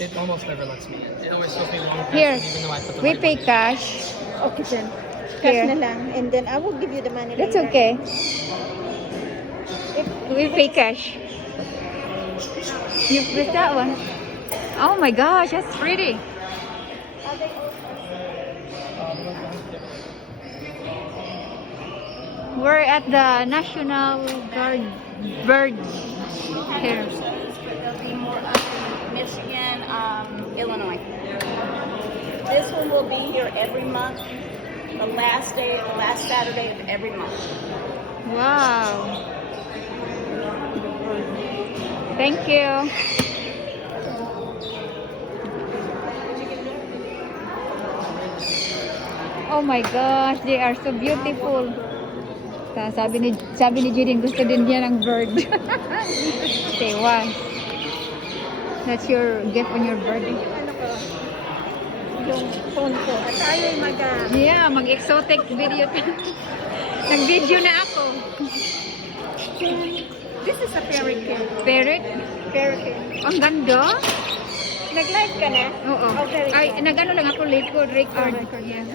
It almost never lets me. It always shows me long Here, password even though I put the we right pay one. cash. Okay, then. Cash Here. na lang. And then I will give you the money That's later. okay. If, We pay cash. You press that one. Oh my gosh, that's pretty. are they open? We're at the National Guard Bird here. There'll be more up in Michigan, Illinois. This one will be here every month. The last Saturday of every month. Wow. Thank you. Oh my gosh, they are so beautiful. Sabi ni Jidin, gusto din niya ng bird. Say, wow. That's your gift on your birthday. Ano ko? Yung phone ko. At tayo'y Yeah, mag-exotic video. Nag-video na ako. This is a parrot king. Parrot? Parrot king. Ang ganda. Nag-live ka na? Oo. Oh, very Ay, good. nagano lang ako record. Oh, record. Yeah.